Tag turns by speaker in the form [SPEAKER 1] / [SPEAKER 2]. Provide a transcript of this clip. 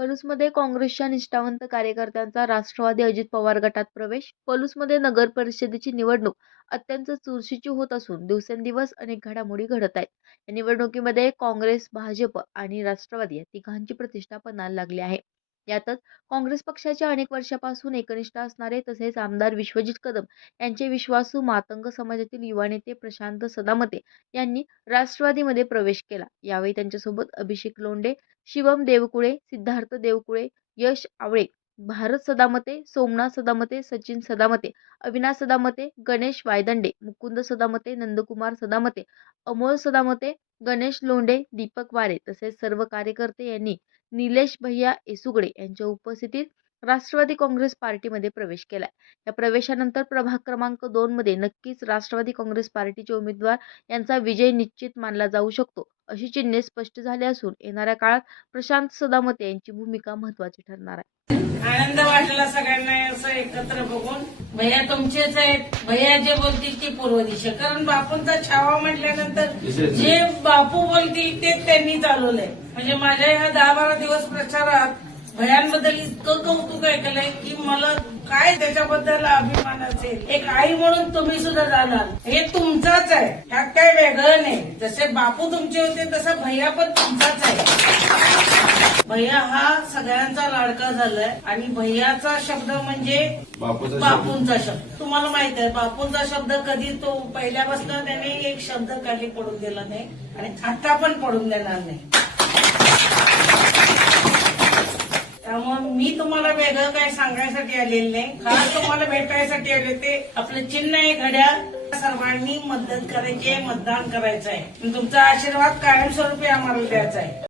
[SPEAKER 1] पलूसमध्ये काँग्रेसच्या निष्ठावंत कार्यकर्त्यांचा राष्ट्रवादी अजित पवार गटात प्रवेश पलूसमध्ये नगर परिषदेची निवडणूक अत्यंत चुरशीची होत असून दिवसेंदिवस अनेक घडामोडी घडत आहेत. या निवडणुकीमध्ये काँग्रेस भाजप आणि राष्ट्रवादी या तिघांची प्रतिष्ठा पणाला लागली आहे. यातच काँग्रेस पक्षाचे अनेक वर्षापासून एकनिष्ठ असणारे तसेच आमदार विश्वजित कदम यांचे विश्वासू मातंग समाजातील युवा नेते प्रशांत सदामते यांनी राष्ट्रवादीमध्ये प्रवेश केला. यावेळी त्यांच्यासोबत अभिषेक लोंढे शिवम देवकुळे सिद्धार्थ देवकुळे यश आवळे भारत सदामते सोमनाथ सदामते सचिन सदामते अविनाश सदामते गणेश वायदंडे मुकुंद सदामते नंदकुमार सदामते अमोल सदामते गणेश लोंढे दीपक वारे तसेच सर्व कार्यकर्ते यांनी निलेश भैया एसुगडे यांच्या उपस्थितीत राष्ट्रवादी काँग्रेस पार्टीमध्ये प्रवेश केलाय या प्रवेशानंतर प्रभाग क्रमांक दोन मध्ये नक्कीच राष्ट्रवादी काँग्रेस पार्टीचे उमेदवार यांचा विजय निश्चित मानला जाऊ शकतो अशी चिन्हे स्पष्ट झाली असून येणाऱ्या काळात प्रशांत सदामते यांची भूमिका महत्वाची ठरणार आहे.
[SPEAKER 2] आनंद वाटला सगळ्यांना असं एकत्र बघून. भैया तुमचेच आहेत. भैया जे बोलतील ती पूर्व दिशा कारण बापूंचा छावा म्हटल्यानंतर जे बापू बोलतील तेच त्यांनी चालवलंय. म्हणजे माझ्या ह्या दहा बारा प्रचारात भयांबद्दल इतकं कौतुक ऐकलंय की मला काय त्याच्याबद्दल अभिमान असेल? एक आई म्हणून तुम्ही सुद्धा जाणार. हे तुमचाच आहे. ह्यात काय वेगळं नाही. जसे बापू तुमचे होते तसं भैया पण तुमचाच आहे. भैया हा सगळ्यांचा लाडका झालाय आणि भैयाचा शब्द म्हणजे
[SPEAKER 3] बापूचा शब्द.
[SPEAKER 2] तुम्हाला माहीत आहे बापूंचा शब्द कधी तो पहिल्यापासून त्याने एक शब्द खाली पडून दिला नाही आणि आता पण पडून देणार नाही. तुम्हाला काही सांगायसाठी आलेलं नाही. खास तुम्हाला भेटायसाठी आले ते आपलं चिन्ह आहे घड्याळ. सर्वांनी मदत करायची आहे मतदान करायचं आहे. तुमचा आशीर्वाद कायमस्वरूपी आम्हाला द्यायचा आहे.